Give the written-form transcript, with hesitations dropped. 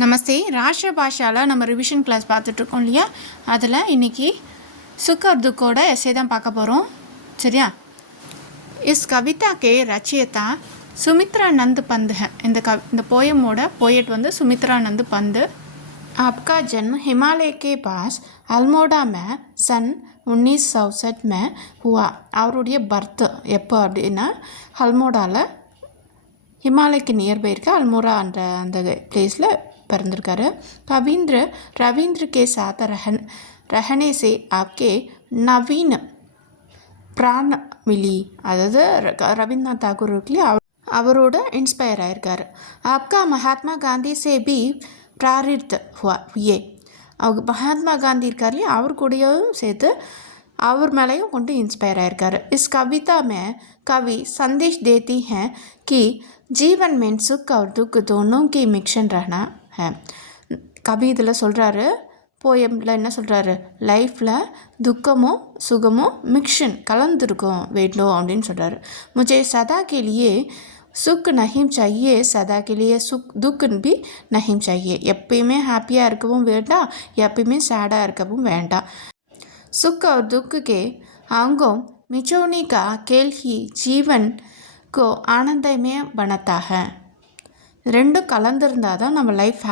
நமஸ்தே. ராஷ்டிர பாஷாவில் நம்ம revision class பார்த்துட்ருக்கோம் இல்லையா? அதில் இன்றைக்கி சுக் और दुखோட எஸ்ஸே தான் பார்க்க போகிறோம். சரியா? इस कविता के रचयिता सुमित्रानंद पंत है. இந்த पोएमोட पोएट வந்து सुमित्रानंद पंत. आपका जन्म हिमालय के पास अल्मोड़ा में सन 1967 में हुआ. அவருடைய பர்த் எப்போ அப்படின்னா அல்மோடாவில் ஹிமாலயக்கு நியர்பை இருக்க அல்மோரா அந்த பிளேஸில் பிறந்திருக்காரு. रविंद्र के साथ रहने से आपके नवीन प्राण मिली. அதாவது ரவீந்திரநாத் தாகூர் இருக்குல்லையே அவரோட இன்ஸ்பயர் ஆயிருக்காரு. आपका महात्मा गांधी से भी प्रेरित हुए. அவங்க மகாத்மா காந்தி இருக்கார் இல்லையா, அவர் கூடயும் சேர்த்து அவர் மேலேயும் கொண்டு இன்ஸ்பயர் ஆயிருக்காரு. इस कविता में कवि संदेश देती हैं कि जीवन में सुख और दुख दोनों की मिक्सन रहना है. கவி இதில் சொல்கிறாரு, போயமில் என்ன சொல்கிறாரு, லைஃப்பில் துக்கமும் சுகமும் மிக்ஷன் கலந்துருக்கும் வேணும் அப்படின்னு சொல்கிறாரு. मुझे सदा के लिए सुख नहीं चाहिए, सदा के लिए दुख भी नहीं चाहिए. எப்பயுமே ஹாப்பியாக இருக்கவும் வேண்டாம், எப்பயுமே சேடாக இருக்கவும் வேண்டாம். सुख और दुख के अंगों मिचोनी का खेल ही जीवन को आनंदमय बनाता है. ரெண்டும் கலந்துருந்தால் தான் நம்ம லைஃப்